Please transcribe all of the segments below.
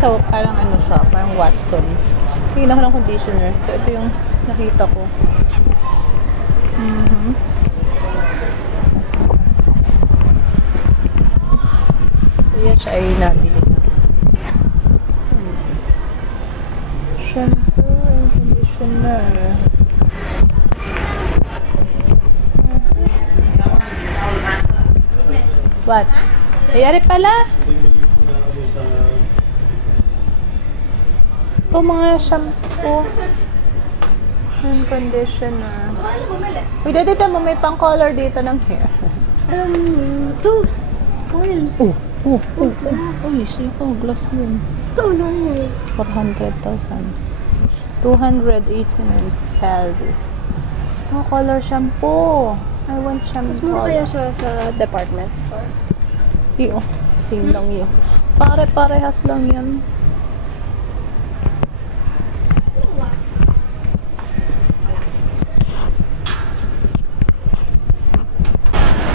sa parang ano siya, parang Watsons. Tingnan ko ng conditioner. So, ito yung nakita ko. So, yan siya ay nabili na. Shampoo and conditioner. What? Ayari pala? Ito mga shampoo and conditioner. Uy, dito mo may pang color dito ng hair. Ito. Oil. Uy, siya ko. Gloss yun. Ito na 400,000. 289 pesos. Ito, color shampoo. I want shampoo. Mas mura kaya siya sa department store? Di, same lang yun. Pare-parehas lang yan.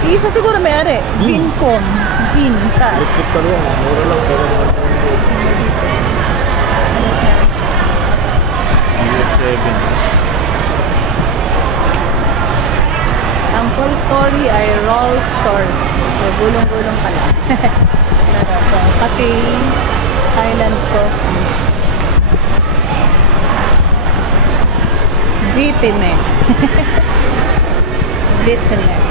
Isa siguro mayari. Vincom. Vinca. Electric pa rin. Mura lang. Pero ang full story ay roll store. So, gulong-gulong pala. So, cafe, Highlands Coffee. Vitimex. Vitimex.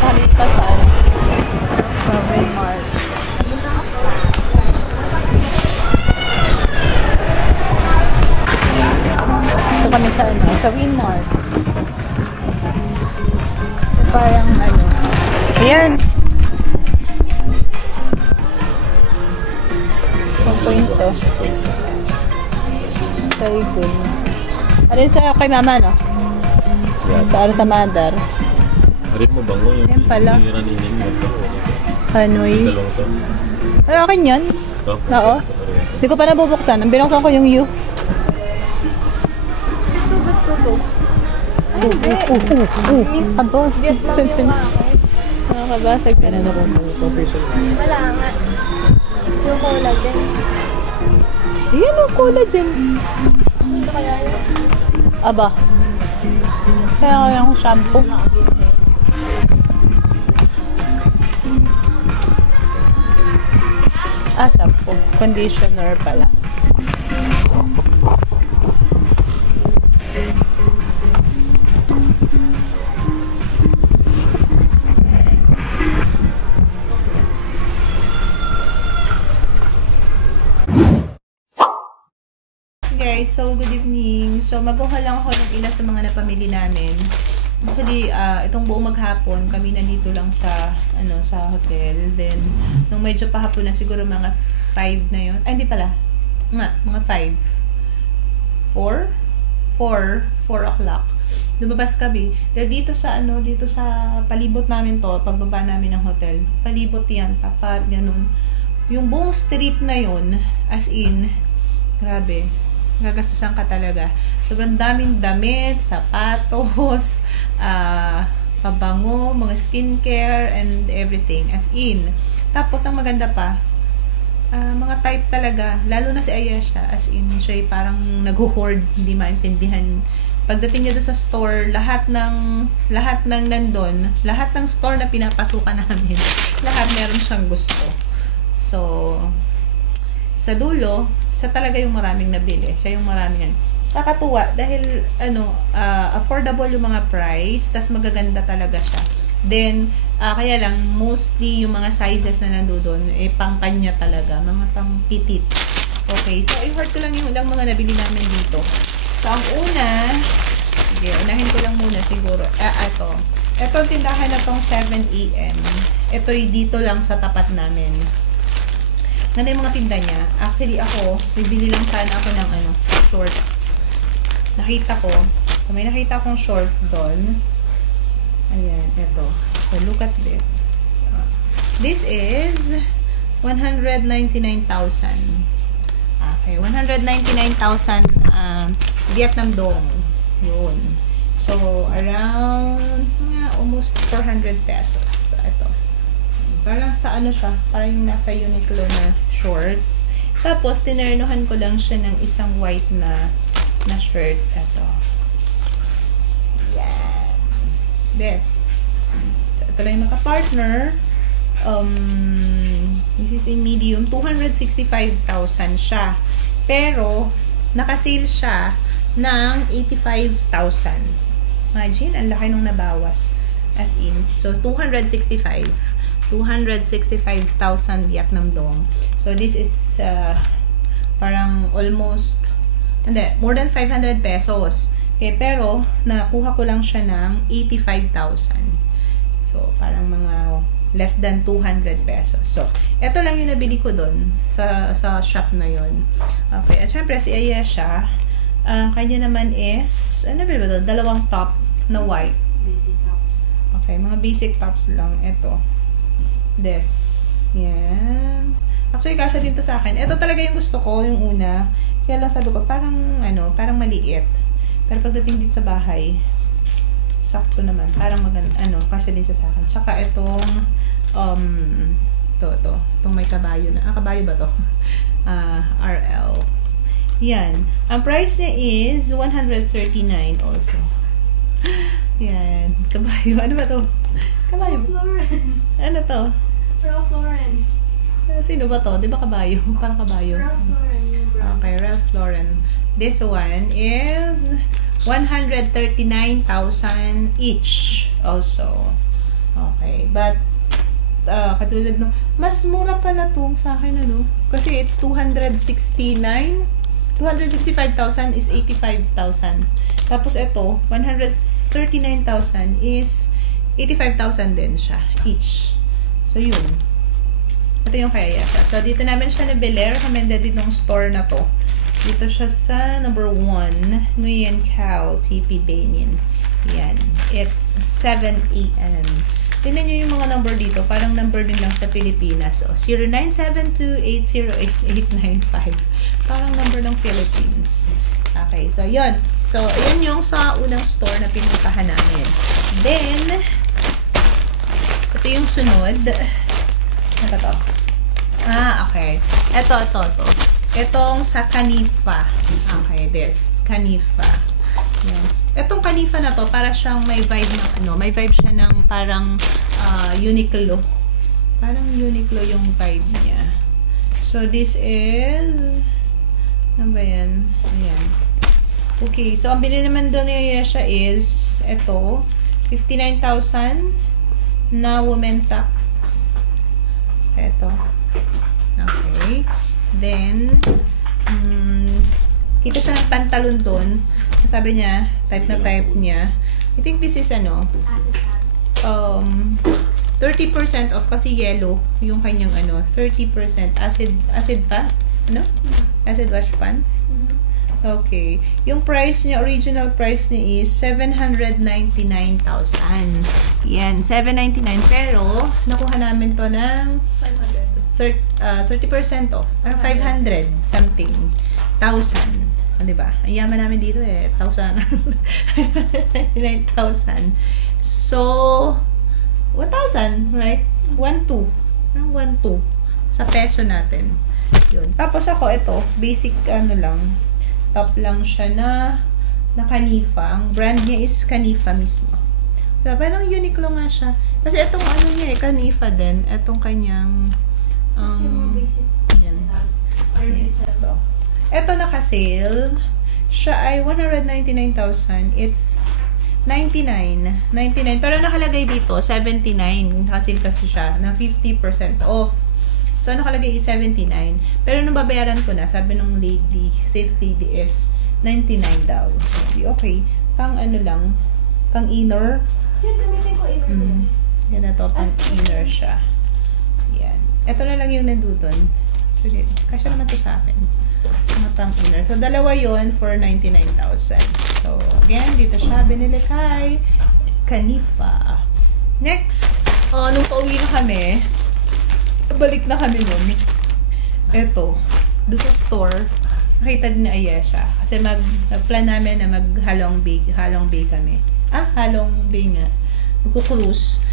Sabi pa saan? Sa Winmart. Ito kami sa ano? Sa Winmart. So, parang ano. Ayan. 1.2. Sa Igun. Alin sa kay mama, no? Sa mother. rin mo bango yung yan pala. Raninin mo ito. Hanoy. Dalawang to. Ay, akin yan. Ito? Oo. Hindi ko pa nabubuksan. Ang binuksan ko yung U. Abos. Nakakabasag ka na na po. Wala nga. Yung collagen. Yan yung collagen. Ito kaya yun? Aba. Kaya ko yung shampoo. Shampoo. Conditioner pala. Guys, so good evening. So magkuha lang ako ng ilan sa mga napamili namin. Actually, itong buong maghapon, kami nandito lang sa sa hotel. Then nung medyo pahapon na, siguro mga 5 na 'yon. Ay, hindi pala. Mga 5. 4 o'clock. Lumabas kami. Dahil dito sa palibot namin to, pagbaba namin ng hotel. Palibot 'yan, tapat ganun. Yung buong street na 'yon, as in, grabe. Gagastusan ka talaga. Sobrang daming damit, sapatos, pabango, mga skincare, and everything. As in. Tapos, ang maganda pa, mga type talaga, lalo na si Ayesha, as in, siya parang nag-hoard, hindi maintindihan. Pagdating niya doon sa store, lahat ng nandun, lahat ng store na pinapasukan namin, lahat meron siyang gusto. So, sa dulo, siya talaga yung maraming nabili. Siya yung maraming yan. Kakatuwa dahil affordable yung mga price, tas magaganda talaga siya. Then kaya lang mostly yung mga sizes na nandoon pang kanya talaga, mga pang petit. Okay, so i-heart ko lang yung ilang mga nabili namin dito. So ang una, sige, unahin ko lang muna siguro. Ito tindahan na tong 7 AM. Ito'y dito lang sa tapat namin. Ganda yung mga tinda niya. Actually, ako, bibili lang sana ako ng shorts. Nakita ko. So, may nakita akong shorts doon. Ayan, ito. So, look at this. This is 199,000. Okay, 199,000 Vietnam dong. Yun. So, around almost 400 pesos. Ito. Parang sa ano siya, parang yung nasa Uniqlo na shorts. Tapos, tinernohan ko lang siya ng isang white na shirt. Ito. Yan. This. So, ito lang yung maka-partner. This is in medium. 265,000 siya. Pero, nakasale siya ng 85,000. Imagine, ang laki nung nabawas. As in. So, 265,000 Vietnam dong. So, this is parang almost, hindi, more than 500 pesos. Okay, pero, nakuha ko lang siya ng 85,000. So, parang mga less than 200 pesos. So, ito lang yung nabili ko dun sa shop na yun. Okay, at syempre, si Ayesha, ang kanya naman is, ano ba ito? Dalawang top na white. Basic tops. Okay, mga basic tops lang. Ito. This. Yan. Actually, kasya din to sa akin. Ito talaga yung gusto ko, yung una. Kaya lang sabi ko, parang, parang maliit. Pero pagdating dito sa bahay, sakto naman. Parang kasya din siya sa akin. Tsaka itong, itong may kabayo na. Kabayo ba to? RL. Yan. Ang price niya is 139 also. Yan. Kabayo. Ano ba to? Kabayo. Ralph Lauren. Ano to? Ralph Lauren. Sino ba to? Di ba kabayo? Parang kabayo. Ralph Lauren. Okay, Ralph Lauren. This one is 139,000 each also. Okay. But, katulad nung, mas mura pala to sa akin, ano? Kasi it's 265,000 is 85,000. Tapos ito, 139,000 is 85,000 din siya each. So yun. Ito yung kaya siya. So dito namin siya nabili. Recommended ditong store na to. Dito siya sa number 1, Nguyen Cao, TP Benin. Yan. It's 7 AM. Tingnan nyo yung mga number dito. Parang number din lang sa Pilipinas. O, 0972-808-895. Parang number ng Philippines. Okay, so yun. So, ayan yung sa unang store na pinuntahan namin. Then, ito yung sunod. Ano ba to? Okay. Ito. Itong sa Kanifa. Okay, this. Kanifa. Yan. Itong Kanifa na to, para siyang may vibe ng may vibe siya ng parang Uniqlo. Parang Uniqlo yung vibe niya. So, this is ano ba yan? Ayan. Okay, so ang binili naman doon ni Ayesha is ito, 59,000 na women's socks. Ito. Okay. Then, kita siya ng pantalon doon. Sabi niya, type niya. I think this is Acid pants. 30% off kasi yellow yung kanyang 30% acid pants, no? Acid wash pants. Okay. Yung price niya, original price niya is 799,000. Yan, 799. Pero, nakuha namin to ng 30% off. 500 something. 1,000. Diba? Ang yaman namin dito 1,000. 99,000. So, 1,000, right? 1,2. 1,2 sa peso natin. Yun. Tapos ako, ito, basic lang. Top lang siya na Kanifa. Ang brand niya is Kanifa mismo. Diba? Parang Uniqlo nga siya. Kasi itong niya Kanifa din. Itong kanyang yan. Ito. Ito naka-sale. Siya ay 199,000. It's 99. Pero nakalagay dito, 79. Naka-sale kasi siya na 50% off. So, nakalagay is 79. Pero nung babayaran ko na, sabi nung sales lady is 99 daw. So, okay. Pang lang, pang inner. Yan, gamitin ko inner. Yan na to, pang inner siya. Yan. Ito na lang yung nandudon. Sige, kasya naman to sa akin. Mga pang inner. So, dalawa yon for 99,000. So, again, dito siya binili kay Kanifa. Next, nung pauwi na kami, balik na kami nun. Eto, doon sa store, nakita din ni Ayesha. Kasi nag-plan namin na mag-Halong Bay kami. Halong Bay nga. Magkukruz.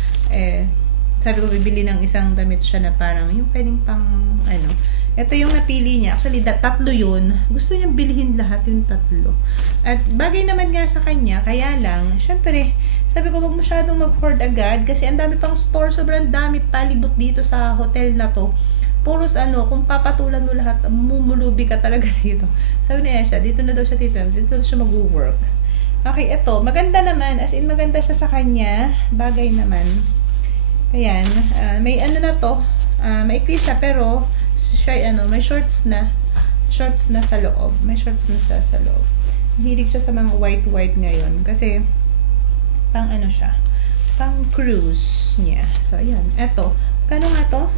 sabi ko, bibili ng isang damit siya na parang, yung pwedeng pang, ano. Ito yung napili niya. Actually, tatlo yun. Gusto niyang bilhin lahat yung tatlo. At bagay naman nga sa kanya, kaya lang, syempre, sabi ko, wag masyadong mag-hoard agad kasi ang dami pang store, sobrang dami palibot dito sa hotel na to. Puros kung papatulan mo lahat, mumulubi ka talaga dito. Sabi niya siya, dito na daw siya dito daw siya mag-work. Okay, ito, maganda naman, as in maganda siya sa kanya, bagay naman. Ayan, may na to, maikli siya, pero siya, may shorts na sa loob. May shorts na siya sa loob. Hilig siya sa mga white ngayon. Kasi, pang siya. Pang cruise niya. So, ayan. Eto. Kano nga to?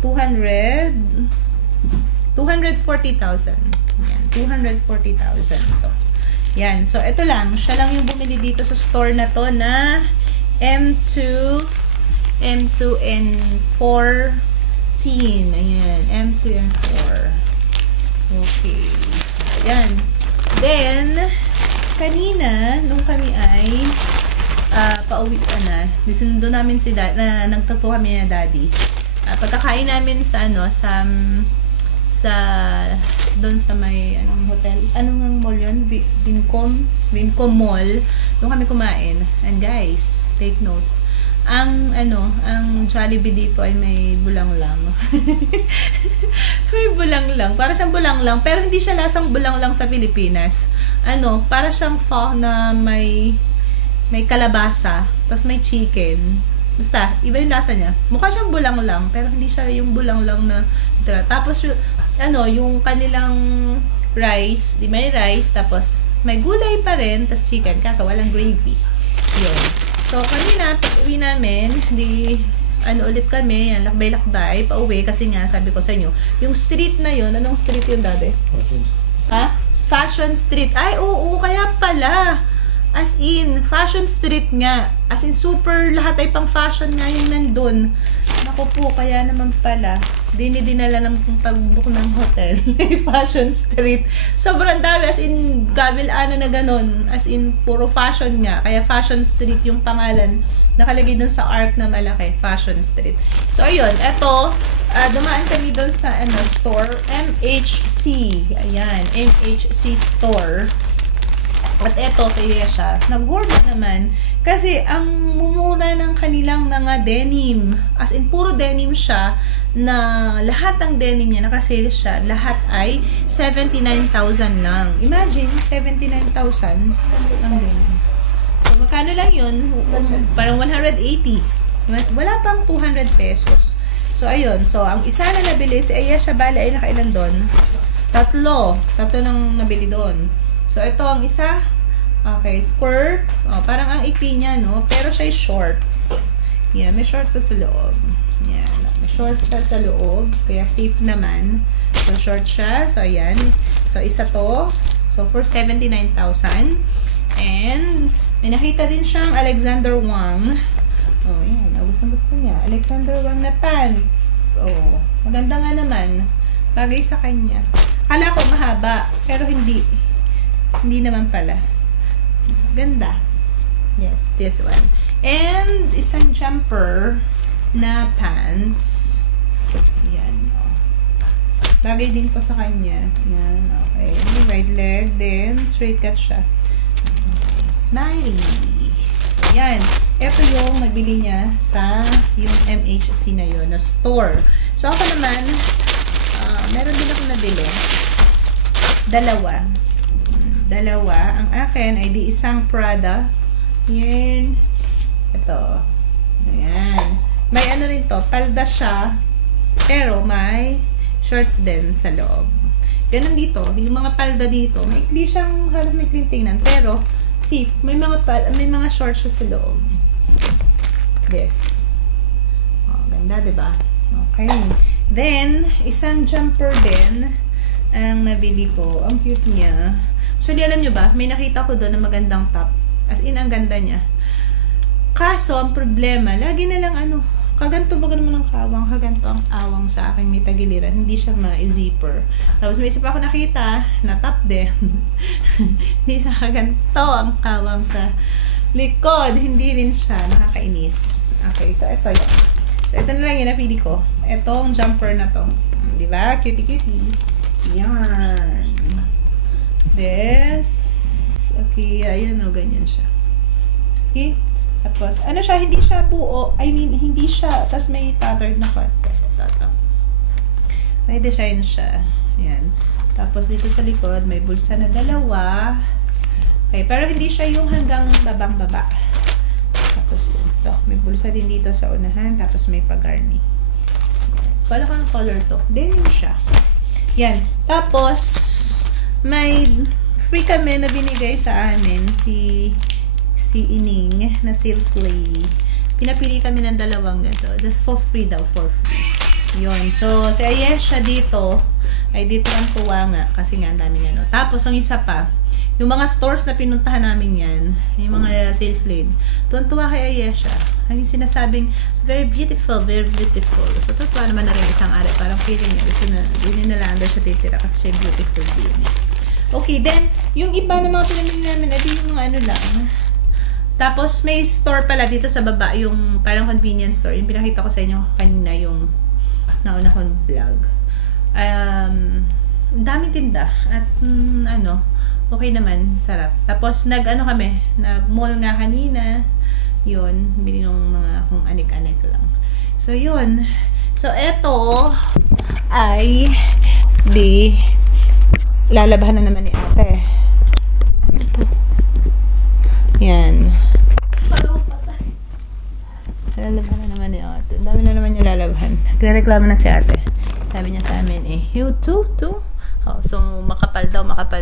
240,000. Yan. 240,000 to. Yan. So, ito lang. Siya lang yung bumili dito sa store na to na M2 and 4. Ayan. M2 and 4. Okay. So, ayan. Then, kanina, nung kami ay pauwi nisundo namin si Daddy, nagtagpo kami na Daddy. Pagkakain namin sa doon sa may hotel, anong mall yun? Vincom Mall. Doon kami kumain. And guys, take note. Ang Jollibee dito ay may bulanglang. May bulanglang. Para siyang bulanglang, pero hindi siya lasang bulanglang sa Pilipinas. Para siyang pho na may kalabasa, tapos may chicken. Basta, iba yung lasa niya. Mukha siyang bulanglang, pero hindi siya yung bulanglang na tapos yung kanilang rice, may rice, tapos may gulay pa rin, tapos chicken, kaso walang gravy. Yun. So, kanina, pag-uwi namin, ulit kami, lakbay-lakbay, pauwi, kasi nga, sabi ko sa inyo, yung street na yun, anong street yun, Daddy? Fashion Street. Ay, oo, kaya pala. As in, Fashion Street nga. As in, super, lahat ay pang fashion nga yung nandun. Naku po, kaya naman pala, dinala ng pag-book ng hotel. Fashion Street. Sobrang dami, as in, gabil-ana na ganun. As in, puro fashion nga. Kaya Fashion Street yung pangalan. Nakalagay dun sa arc na malaki. Fashion Street. So, ayun. Eto, dumaan kami dun sa, store. MHC. Ayan. MHC store. At eto, kaya siya, nag-hoard naman. Kasi, ang mumura ng kanilang mga denim. As in, puro denim siya, na lahat ng denim niya, nakasale siya, lahat ay 79,000 lang. Imagine, 79,000 ang denim. So, magkano lang yun? Parang 180. Wala pang 200 pesos. So, ayun. So, ang isa na nabili, si Ayesha Bale ay nakailan doon? Tatlo nang nabili doon. So, ito ang isa. Okay, skirt. Parang ang ikli niya, no? Pero siya shorts. Yan, may shorts sa loob. Yan, may shorts sa loob. Kaya safe naman. So, short siya. So, ayan. So, isa to. So, for 79,000. And, may nakita din siyang Alexander Wang. Yan. Gusto niya. Alexander Wang na pants. Maganda nga naman. Bagay sa kanya. Kala ko mahaba, pero hindi. Hindi naman pala. Ganda. Yes, this one. And isang jumper na pants. Yan. Bagay din po sa kanya. Yan. Okay. Wide leg. Then, straight cut siya. Okay. Smiley. Yan. Ito yung nabili niya sa yung MHC na yun, na store. So, ako naman, meron din ako nabili. Dalawa. Ang akin ay di isang Prada. Yan. Ito. Ayan. May rin to. Palda siya. Pero may shorts din sa loob. Ganun dito. Yung mga palda dito. Maikli siyang halos may tingnan. Pero, see, may mga shorts siya sa loob. Yes. Ganda, diba? Okay. Then, isang jumper din ang nabili ko. Ang cute niya. Actually, alam nyo ba, may nakita ko doon na magandang top. As in, ang ganda niya. Kaso, ang problema, lagi na lang kaganto ba naman ng kawang, kaganto ang awang sa aking may tagiliran. Hindi siya ma-zipper. Tapos may isa pa ako nakita na top din. Hindi siya kaganto ang kawang sa likod. Hindi rin siya. Nakakainis. Okay, so ito yun. So ito na lang yung napili ko. Itong jumper na to. Diba? Cutie-cutie. Yan. This. Okay, ayan o, ganyan siya. Okay? Tapos, ano siya, hindi siya buo. I mean, hindi siya, tas may tattered na konti. Ito. May design siya. Ayan. Tapos, dito sa likod, may bulsa na dalawa. Okay, pero hindi siya yung hanggang babang-baba. Tapos, ito. May bulsa din dito sa unahan. Tapos, may pagarni. Wala kang color to. Denim siya. Yan. Tapos, may free kami na binigay sa amin si Ining na sales lady. Pinapili kami ng dalawang ganito. Just for free daw. For free. Yun. So, si Ayesha dito, ay dito ang tuwa nga. Kasi nga, ang daming ano. Tapos, ang isa pa, yung mga stores na pinuntahan namin yan, yung mga sales lady, tuwan-tuwa kay Ayesha. Ang sinasabing, very beautiful, very beautiful. So, tuwa naman na rin isang ari. Parang feeling niya. Gusto na, hindi na lang daw siya titira kasi siya beautiful din. Okay, then, yung iba na mga pinamili namin, edi yung ano lang. Tapos, may store pala dito sa baba, yung parang convenience store. Yung pinakita ko sa inyo kanina, yung nauna kong vlog. Daming tinda. At, okay naman, sarap. Tapos, nag-mall nga kanina. Yun, bili ng mga kung anik-anik lang. So, yun. So, eto ay lalabahan na naman ni ate. Yan. Lalabahan na naman ni ate. Dami na naman niya lalabahan. Nagreklamo na si ate. Sabi niya sa amin you too? Oh, so, makapal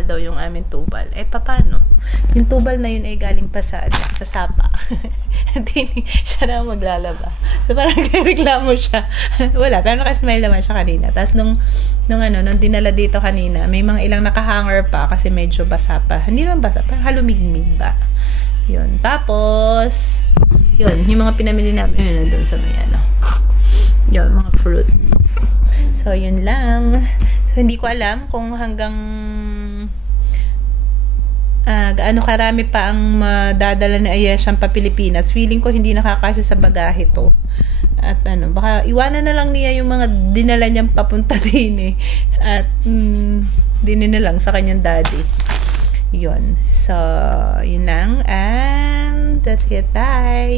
daw yung aming tubal. Paano? Yung tubal na yun ay galing pa sa sapa. Hindi siya na maglalaba. So, parang reklamo siya. Wala, pero nakasmile naman siya kanina. Tapos, nung dinala dito kanina, may mga ilang nakahanger pa kasi medyo basa pa. Hindi naman basa, parang halumigmig ba. Yun. Tapos, yun, yung mga pinamili namin, yun, doon sa may yun, mga fruits. So, yun lang. So, hindi ko alam kung hanggang gaano karami pa ang madadala ni Ayesha pa Pilipinas. Feeling ko hindi nakakasya sa bagahe to. At baka iwanan na lang niya yung mga dinala niyang papunta din At dinin na lang sa kanyang daddy. Yun. So, yun lang. And that's it. Bye!